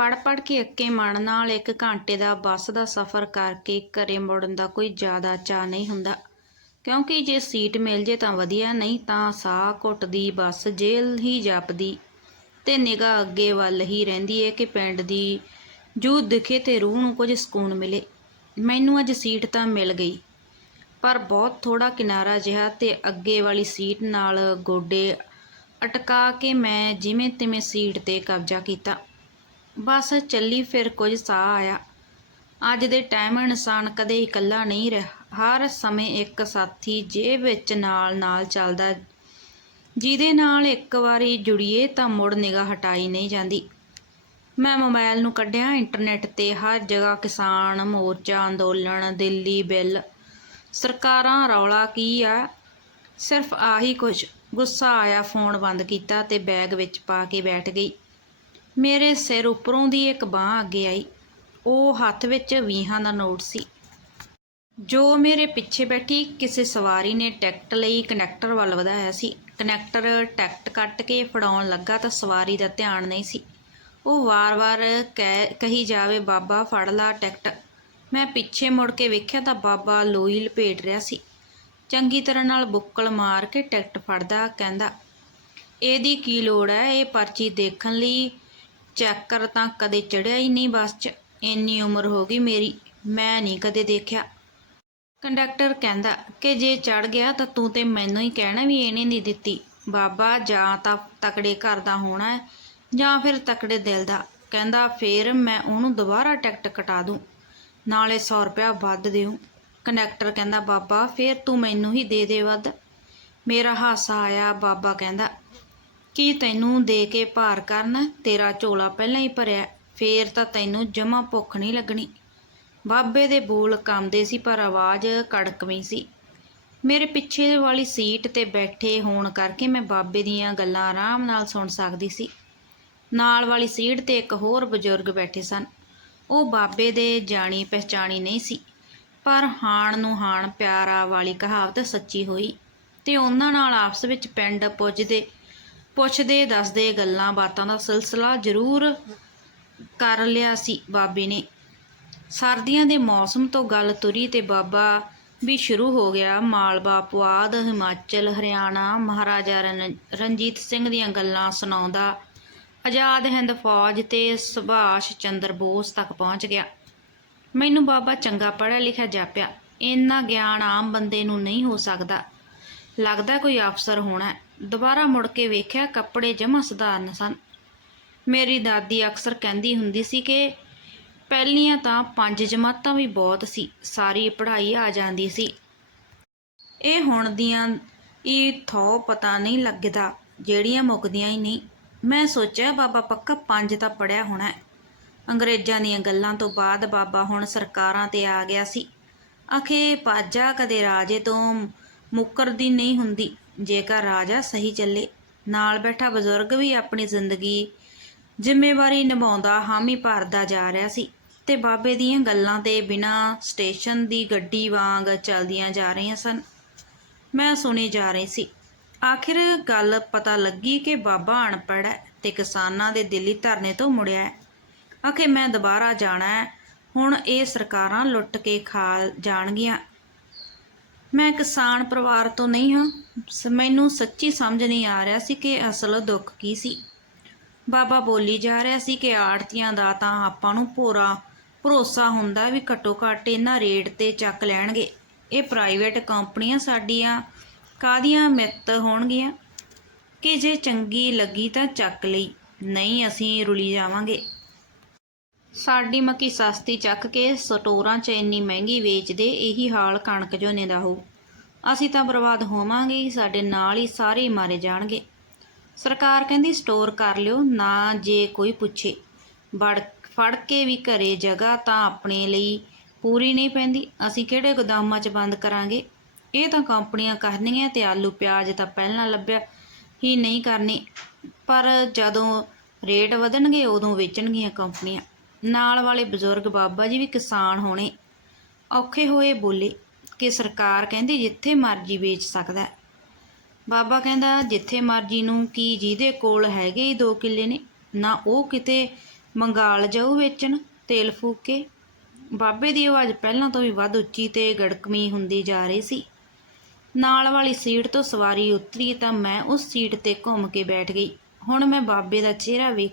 ਪੜ ਪੜ ਕੇ ਅੱਕੇ ਮਨ ਨਾਲ ਇੱਕ ਘੰਟੇ ਦਾ ਬੱਸ ਦਾ ਸਫ਼ਰ ਕਰਕੇ ਘਰੇ ਮੁੜਨ ਦਾ ਕੋਈ ਜ਼ਿਆਦਾ ਚਾਅ ਨਹੀਂ ਹੁੰਦਾ। ਕਿਉਂਕਿ ਜੇ ਸੀਟ ਮਿਲ ਜੇ ਤਾਂ ਵਧੀਆ, ਨਹੀਂ ਤਾਂ ਸਾਹ ਘੁੱਟਦੀ ਬੱਸ ਜੇਲ੍ਹ ਹੀ ਜਾਪਦੀ। ਤੇ ਨਿਗਾਹ ਅੱਗੇ ਵੱਲ ਹੀ ਰਹਿੰਦੀ ਏ ਕਿ ਪਿੰਡ ਦੀ ਜੂ ਦਿਖੇ ਤੇ ਰੂਹ ਨੂੰ ਕੁਝ ਸਕੂਨ ਮਿਲੇ। ਮੈਨੂੰ ਅੱਜ ਸੀਟ ਤਾਂ ਮਿਲ ਗਈ, ਪਰ ਬਹੁਤ ਥੋੜਾ ਕਿਨਾਰਾ ਜਿਹਾ ਤੇ ਅੱਗੇ ਵਾਲੀ ਸੀਟ ਨਾਲ ਗੋਡੇ ਅਟਕਾ ਕੇ ਮੈਂ ਜਿਵੇਂ ਤਿਵੇਂ ਸੀਟ ਤੇ ਕਬਜ਼ਾ ਕੀਤਾ। ਬਸ ਚੱਲੀ ਫਿਰ ਕੁਝ ਸਾਹ ਆਇਆ। ਅੱਜ ਦੇ ਟਾਈਮ ਇਨਸਾਨ ਕਦੇ ਇਕੱਲਾ ਨਹੀਂ ਰਿਹਾ, ਹਰ ਸਮੇਂ ਇੱਕ ਸਾਥੀ ਜੇਬ ਵਿੱਚ ਨਾਲ ਨਾਲ ਚੱਲਦਾ। ਜਿਹਦੇ ਨਾਲ ਇੱਕ ਵਾਰੀ ਜੁੜੀਏ ਤਾਂ ਮੁੜ ਨਿਗਾਹ ਹਟਾਈ ਨਹੀਂ ਜਾਂਦੀ। ਮੈਂ ਮੋਬਾਈਲ ਨੂੰ ਕੱਢਿਆ, ਇੰਟਰਨੈਟ ਤੇ ਹਰ ਜਗ੍ਹਾ ਕਿਸਾਨ ਮੋਰਚਾ, ਅੰਦੋਲਨ, ਦਿੱਲੀ ਬਿੱਲ, ਸਰਕਾਰਾਂ ਰੌਲਾ ਕੀ ਆ? ਸਿਰਫ ਆਹੀ ਕੁਝ। ਗੁੱਸਾ ਆਇਆ, ਫੋਨ ਬੰਦ ਕੀਤਾ ਤੇ ਬੈਗ ਵਿੱਚ ਪਾ ਕੇ ਬੈਠ ਗਈ। ਮੇਰੇ ਸਿਰ ਉੱਪਰੋਂ ਦੀ ਇੱਕ ਬਾਹ ਅੱਗੇ ਆਈ। ਉਹ ਹੱਥ ਵਿੱਚ 20 ਦਾ ਨੋਟ ਸੀ। ਜੋ ਮੇਰੇ ਪਿੱਛੇ ਬੈਠੀ ਕਿਸੇ ਸਵਾਰੀ ਨੇ ਟਿਕਟ ਲਈ ਕਨੈਕਟਰ ਵੱਲ ਵਧਾਇਆ ਸੀ। ਕਨੈਕਟਰ ਟਿਕਟ ਕੱਟ ਕੇ ਫੜਾਉਣ ਲੱਗਾ ਤਾਂ ਸਵਾਰੀ ਦਾ ਧਿਆਨ ਨਹੀਂ ਸੀ। ਉਹ ਵਾਰ-ਵਾਰ ਕਹਿ, ਕਹੀ ਜਾਵੇ, ਬਾਬਾ, ਫੜ ਲਾ ਟਿਕਟ। ਮੈਂ ਪਿੱਛੇ ਮੁੜ ਕੇ ਵੇਖਿਆ ਤਾਂ ਬਾਬਾ ਲੋਈ ਲਪੇਟ ਰਿਹਾ ਸੀ। ਚੰਗੀ ਤਰ੍ਹਾਂ ਨਾਲ ਬੁੱਕਲ ਮਾਰ ਕੇ ਟਿਕਟ ਫੜਦਾ, ਕਹਿੰਦਾ, ਇਹਦੀ ਕੀ ਲੋੜ ਹੈ? ਇਹ ਪਰਚੀ ਦੇਖਣ ਲਈ ਚੈੱਕਰ ਤਾਂ ਕਦੇ ਚੜਿਆ ਹੀ ਨਹੀਂ ਬੱਸ 'ਚ। ਇੰਨੀ ਉਮਰ ਹੋ ਗਈ ਮੇਰੀ, ਮੈਂ ਨਹੀਂ ਕਦੇ ਦੇਖਿਆ। ਕੰਡਕਟਰ ਕਹਿੰਦਾ ਕਿ ਜੇ ਚੜ ਗਿਆ ਤਾਂ ਤੂੰ ਤੇ ਮੈਨੂੰ ਹੀ ਕਹਿਣਾ ਵੀ ਇਹਨੇ ਨਹੀਂ ਦਿੱਤੀ। ਬਾਬਾ, ਜਾਂ ਤਾਂ ਤਕੜੇ ਘਰ ਦਾ ਹੋਣਾ ਹੈ, ਜਾਂ ਫਿਰ ਤਕੜੇ ਦਿਲ ਦਾ। ਕਹਿੰਦਾ ਫੇਰ ਮੈਂ ਉਹਨੂੰ ਦੁਬਾਰਾ ਟਿਕਟ ਕਟਾ ਦੂੰ, ਨਾਲੇ 100 ਰੁਪਇਆ ਵੱਧ ਦਿਉ ਕੰਡਕਟਰ ਕਹਿੰਦਾ, ਬਾਬਾ, ਫੇਰ ਤੂੰ ਮੈਨੂੰ ਹੀ ਦੇ ਦੇ ਵੱਧ। ਮੇਰਾ ਹਾਸਾ ਆਇਆ, ਬਾਬਾ ਕਹਿੰਦਾ ਕੀ ਤੈਨੂੰ ਦੇ ਕੇ ਭਾਰ ਕਰਨ, ਤੇਰਾ ਝੋਲਾ ਪਹਿਲਾਂ ਹੀ ਭਰਿਆ, ਫੇਰ ਤਾਂ ਤੈਨੂੰ ਜਮਾ ਭੁੱਖ ਨਹੀਂ ਲੱਗਣੀ। ਬਾਬੇ ਦੇ ਬੋਲ ਕੰਮਦੇ ਸੀ, ਪਰ ਆਵਾਜ਼ ਕੜਕਵੀਂ ਸੀ। ਮੇਰੇ ਪਿੱਛੇ ਵਾਲੀ ਸੀਟ ਤੇ ਬੈਠੇ ਹੋਣ ਕਰਕੇ ਮੈਂ ਬਾਬੇ ਦੀਆਂ ਗੱਲਾਂ ਆਰਾਮ ਨਾਲ ਸੁਣ ਸਕਦੀ ਸੀ। ਨਾਲ ਵਾਲੀ ਸੀਟ ਤੇ ਇੱਕ ਹੋਰ ਬਜ਼ੁਰਗ ਬੈਠੇ ਸਨ। ਉਹ ਬਾਬੇ ਦੇ ਜਾਣੀ ਪਹਿਚਾਣੀ ਨਹੀਂ ਸੀ, ਪਰ ਹਾਣ ਨੂੰ ਹਾਣ ਪਿਆਰਾ ਵਾਲੀ ਕਹਾਵਤ ਸੱਚੀ ਹੋਈ ਤੇ ਉਹਨਾਂ ਨਾਲ ਆਪਸ ਵਿੱਚ ਪਿੰਡ ਪੁੱਜਦੇ ਪੁੱਛਦੇ, ਦੱਸਦੇ ਗੱਲਾਂ ਬਾਤਾਂ ਦਾ ਸਿਲਸਿਲਾ ਜ਼ਰੂਰ ਕਰ ਲਿਆ ਸੀ ਬਾਬੇ ਨੇ। ਸਰਦੀਆਂ ਦੇ ਮੌਸਮ ਤੋਂ ਗੱਲ ਤੁਰੀ ਤੇ ਬਾਬਾ ਵੀ ਸ਼ੁਰੂ ਹੋ ਗਿਆ ਮਾਲਵਾ, ਪੁਆਧ, ਹਿਮਾਚਲ, ਹਰਿਆਣਾ। ਮਹਾਰਾਜਾ ਰਣ- ਰਣਜੀਤ ਸਿੰਘ ਦੀਆਂ ਗੱਲਾਂ ਸੁਣਾਉਂਦਾ ਆਜ਼ਾਦ ਹਿੰਦ ਫੌਜ ਤੇ ਸੁਭਾਸ਼ ਚੰਦਰ ਬੋਸ ਤੱਕ ਪਹੁੰਚ ਗਿਆ। ਮੈਨੂੰ ਬਾਬਾ ਚੰਗਾ ਪੜ੍ਹਿਆ ਲਿਖਿਆ ਜਾਪਿਆ। ਇੰਨਾ ਗਿਆਨ ਆਮ ਬੰਦੇ ਨੂੰ ਨਹੀਂ ਹੋ ਸਕਦਾ। ਲੱਗਦਾ ਕੋਈ ਅਫਸਰ ਹੋਣਾ ਦੁਬਾਰਾ ਮੁੜ ਕੇ ਵੇਖਿਆ ਕੱਪੜੇ ਜਮਾ ਸਧਾਰਨ ਸਨ। ਮੇਰੀ ਦਾਦੀ ਅਕਸਰ ਕਹਿੰਦੀ ਹੁੰਦੀ ਸੀ ਕਿ ਪਹਿਲੀਆਂ ਤਾਂ ਪੰਜ ਜਮਾਤਾਂ ਵੀ ਬਹੁਤ ਸੀ, ਸਾਰੀ ਪੜ੍ਹਾਈ ਆ ਜਾਂਦੀ ਸੀ। ਇਹ ਹੁਣ ਦੀਆਂ ਇਹ ਥੋ ਪਤਾ ਨਹੀਂ ਲੱਗਦਾ, ਜਿਹੜੀਆਂ ਮੁੱਕਦੀਆਂ ਹੀ ਨਹੀਂ। ਮੈਂ ਸੋਚਿਆ ਬਾਬਾ ਪੱਕਾ ਪੰਜ ਤਾਂ ਪੜਿਆ ਹੋਣਾ ਅੰਗਰੇਜ਼ਾਂ ਦੀਆਂ ਗੱਲਾਂ ਤੋਂ ਬਾਅਦ ਬਾਬਾ ਹੁਣ ਸਰਕਾਰਾਂ ਤੇ ਆ ਗਿਆ ਸੀ। ਅਖੇ ਪਾਜਾ ਕਦੇ ਰਾਜੇ ਤੋਂ ਮੁੱਕਰਦੀ ਨਹੀਂ ਹੁੰਦੀ। ਜੇਕਰ ਰਾਜਾ ਸਹੀ ਚੱਲੇ, ਨਾਲ ਬੈਠਾ ਬਜ਼ੁਰਗ ਵੀ ਆਪਣੀ ਜ਼ਿੰਦਗੀ ਜ਼ਿੰਮੇਵਾਰੀ ਨਿਭਾਉਂਦਾ ਹਾਮੀ ਭਰਦਾ ਜਾ ਰਿਹਾ ਸੀ ਤੇ ਬਾਬੇ ਦੀਆਂ ਗੱਲਾਂ ਤੇ ਬਿਨਾਂ ਸਟੇਸ਼ਨ ਦੀ ਗੱਡੀ ਵਾਂਗ ਚੱਲਦੀਆਂ ਜਾ ਰਹੀਆਂ ਸਨ। ਮੈਂ ਸੁਣੀ ਜਾ ਰਹੀ ਸੀ। ਆਖਿਰ ਗੱਲ ਪਤਾ ਲੱਗੀ ਕਿ ਬਾਬਾ ਅਨਪੜ੍ਹ ਹੈ ਤੇ ਕਿਸਾਨਾਂ ਦੇ ਦਿੱਲੀ ਧਰਨੇ ਤੋਂ ਮੁੜਿਆ ਹੈ। ਆਖੇ, ਮੈਂ ਦੁਬਾਰਾ ਜਾਣਾ ਹੈ। ਹੁਣ ਇਹ ਸਰਕਾਰਾਂ ਲੁੱਟ ਕੇ ਖਾ ਜਾਣਗੀਆਂ। ਮੈਂ ਕਿਸਾਨ ਪਰਿਵਾਰ ਤੋਂ ਨਹੀਂ ਹਾਂ। ਸ- ਮੈਨੂੰ ਸੱਚੀ ਸਮਝ ਨਹੀਂ ਆ ਰਿਹਾ ਸੀ ਕਿ ਅਸਲ ਦੁੱਖ ਕੀ ਸੀ। ਬਾਬਾ ਬੋਲੀ ਜਾ ਰਿਹਾ ਸੀ ਕਿ ਆੜਤੀਆਂ ਦਾ ਤਾਂ ਆਪਾਂ ਨੂੰ ਪੂਰਾ ਭਰੋਸਾ ਹੁੰਦਾ ਵੀ ਘੱਟੋ ਘੱਟ ਇਹਨਾਂ ਰੇਟ ਤੇ ਚੱਕ ਲੈਣਗੇ। ਇਹ ਪ੍ਰਾਈਵੇਟ ਕੰਪਨੀਆਂ ਸਾਡੀਆਂ ਕਾਦੀਆਂ ਮਿੱਤ ਹੋਣਗੀਆਂ? ਕਿ ਜੇ ਚੰਗੀ ਲੱਗੀ ਤਾਂ ਚੱਕ ਲਈ, ਨਹੀਂ ਅਸੀਂ ਰੁਲੀ ਜਾਵਾਂਗੇ। ਸਾਡੀ ਮੱਕੀ ਸਸਤੀ ਚੱਕ ਕੇ ਸਟੋਰਾਂ 'ਚ ਇੰਨੀ ਮਹਿੰਗੀ ਵੇਚਦੇ, ਇਹੀ ਹਾਲ ਕਣਕ ਝੋਨੇ ਦਾ ਹੋ ਅਸੀਂ ਤਾਂ ਬਰਬਾਦ ਹੋਵਾਂਗੇ, ਸਾਡੇ ਨਾਲ ਹੀ ਸਾਰੇ ਮਾਰੇ ਜਾਣਗੇ। ਸਰਕਾਰ ਕਹਿੰਦੀ ਸਟੋਰ ਕਰ ਲਿਓ, ਨਾ ਜੇ ਕੋਈ ਪੁੱਛੇ। ਵੜ, ਫੜ ਕੇ ਵੀ ਘਰੇ ਜਗ੍ਹਾ ਤਾਂ ਆਪਣੇ ਲਈ ਪੂਰੀ ਨਹੀਂ ਪੈਂਦੀ। ਅਸੀਂ ਕਿਹੜੇ ਗੋਦਾਮਾਂ 'ਚ ਬੰਦ ਕਰਾਂਗੇ? ਇਹ ਤਾਂ ਕੰਪਨੀਆਂ ਕਰਨੀਆਂ ਤੇ ਆਲੂ ਪਿਆਜ਼ ਤਾਂ ਪਹਿਲਾਂ ਲੱਭਿਆ ਹੀ ਨਹੀਂ ਕਰਨੀ। ਪਰ ਜਦੋਂ ਰੇਟ ਵਧਣਗੇ, ਉਦੋਂ ਵੇਚਣਗੀਆਂ ਕੰਪਨੀਆਂ। ਨਾਲ ਵਾਲੇ ਬਜ਼ੁਰਗ ਬਾਬਾ ਜੀ ਵੀ ਕਿਸਾਨ ਹੋਣੇ। ਔਖੇ ਹੋਏ ਬੋਲੇ ਕਿ ਸਰਕਾਰ ਕਹਿੰਦੀ ਜਿੱਥੇ ਮਰਜ਼ੀ ਵੇਚ ਸਕਦਾ ਬਾਬਾ ਕਹਿੰਦਾ, ਜਿੱਥੇ ਮਰਜ਼ੀ ਨੂੰ ਕੀ ਜਿਹਦੇ ਕੋਲ ਹੈਗੇ ਹੀ ਦੋ ਕਿੱਲੇ ਨੇ, ਨਾ ਉਹ ਕਿਤੇ ਮੰਗਾਲ ਜਾਊ ਵੇਚਣ, ਤੇਲ ਫੂਕ। ਕੇ ਬਾਬੇ ਦੀ ਆਵਾਜ਼ ਪਹਿਲਾਂ ਤੋਂ ਵੀ ਵੱਧ ਉੱਚੀ ਤੇ ਗੜਕਮੀ ਹੁੰਦੀ ਜਾ ਰਹੀ ਸੀ। ਨਾਲ ਵਾਲੀ ਸੀਟ ਤੋਂ ਸਵਾਰੀ ਉਤਰੀ ਤਾਂ ਮੈਂ ਉਸ ਸੀਟ ਤੇ ਘੁੰਮ ਕੇ ਬੈਠ ਗਈ। ਹੁਣ ਮੈਂ ਬਾਬੇ ਦਾ ਚਿਹਰਾ ਵੇਖ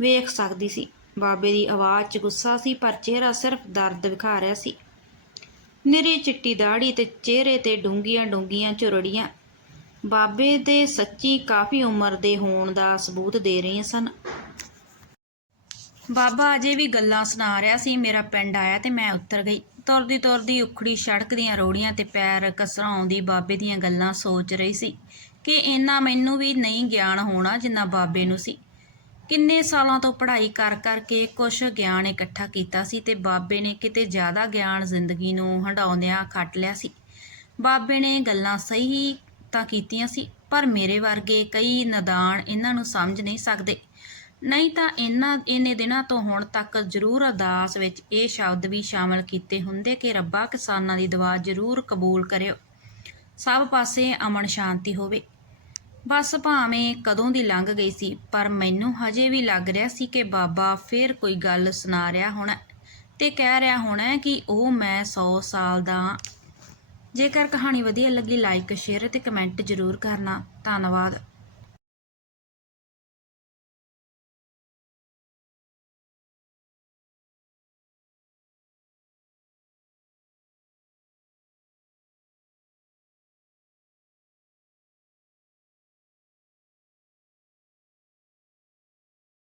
ਵੇਖ ਸਕਦੀ ਸੀ। ਬਾਬੇ ਦੀ ਆਵਾਜ਼ 'ਚ ਗੁੱਸਾ ਸੀ, ਪਰ ਚਿਹਰਾ ਸਿਰਫ ਦਰਦ ਵਿਖਾ ਰਿਹਾ ਸੀ। ਨਿਰੀ ਚਿੱਟੀ ਦਾੜੀ ਤੇ ਚਿਹਰੇ ਤੇ ਡੂੰਗੀਆਂ ਡੂੰਗੀਆਂ ਝੁਰੜੀਆਂ ਬਾਬੇ ਦੇ ਸੱਚੀ ਕਾਫੀ ਉਮਰ ਦੇ ਹੋਣ ਦਾ ਸਬੂਤ ਦੇ ਰਹੀਆਂ ਸਨ। ਬਾਬਾ ਅਜੇ ਵੀ ਗੱਲਾਂ ਸੁਣਾ ਰਿਹਾ ਸੀ, ਮੇਰਾ ਪਿੰਡ ਆਇਆ ਤੇ ਮੈਂ ਉੱਤਰ ਗਈ। ਤੁਰਦੀ ਤੁਰਦੀ ਉਖੜੀ ਸੜਕ ਦੀਆਂ ਰੋੜੀਆਂ ਤੇ ਪੈਰ ਕਸਰਾਉਂਦੀ ਬਾਬੇ ਦੀਆਂ ਗੱਲਾਂ ਸੋਚ ਰਹੀ ਸੀ ਕਿ ਇੰਨਾ ਮੈਨੂੰ ਵੀ ਨਹੀਂ ਗਿਆਨ ਹੋਣਾ ਜਿੰਨਾ ਬਾਬੇ ਨੂੰ ਸੀ। ਕਿੰਨੇ ਸਾਲਾਂ ਤੋਂ ਪੜ੍ਹਾਈ ਕਰ ਕਰਕੇ ਕੁਝ ਗਿਆਨ ਇਕੱਠਾ ਕੀਤਾ ਸੀ ਤੇ ਬਾਬੇ ਨੇ ਕਿਤੇ ਜ਼ਿਆਦਾ ਗਿਆਨ ਜ਼ਿੰਦਗੀ ਨੂੰ ਹੰਡਾਉਂਦਿਆਂ ਖੱਟ ਲਿਆ ਸੀ। ਬਾਬੇ ਨੇ ਗੱਲਾਂ ਸਹੀ ਤਾਂ ਕੀਤੀਆਂ ਸੀ, ਪਰ ਮੇਰੇ ਵਰਗੇ ਕਈ ਨਦਾਨ ਇਹਨਾਂ ਨੂੰ ਸਮਝ ਨਹੀਂ ਸਕਦੇ। ਨਹੀਂ ਤਾਂ ਇਹਨਾਂ ਇਹਨੇ ਦਿਨਾਂ ਤੋਂ ਹੁਣ ਤੱਕ ਜ਼ਰੂਰ ਅਰਦਾਸ ਵਿੱਚ ਇਹ ਸ਼ਬਦ ਵੀ ਸ਼ਾਮਲ ਕੀਤੇ ਹੁੰਦੇ ਕਿ ਰੱਬਾ ਕਿਸਾਨਾਂ ਦੀ ਦੁਆ ਜ਼ਰੂਰ ਕਬੂਲ ਕਰਿਓ। ਸਭ ਪਾਸੇ ਅਮਨ ਸ਼ਾਂਤੀ ਹੋਵੇ। ਬਸ ਭਾਵੇਂ ਕਦੋਂ ਦੀ ਲੰਘ ਗਈ ਸੀ, ਪਰ ਮੈਨੂੰ ਹਜੇ ਵੀ ਲੱਗ ਰਿਹਾ ਸੀ ਕਿ ਬਾਬਾ ਫੇਰ ਕੋਈ ਗੱਲ ਸੁਣਾ ਰਿਹਾ ਹੋਣਾ ਤੇ ਕਹਿ ਰਿਹਾ ਹੋਣਾ ਕਿ ਉਹ ਮੈਂ 100 ਸਾਲ ਦਾ ਹਾਂ। ਜੇਕਰ ਕਹਾਣੀ ਵਧੀਆ ਲੱਗੀ ਲਾਈਕ ਸ਼ੇਅਰ ਤੇ ਕਮੈਂਟ ਜ਼ਰੂਰ ਕਰਨਾ ਧੰਨਵਾਦ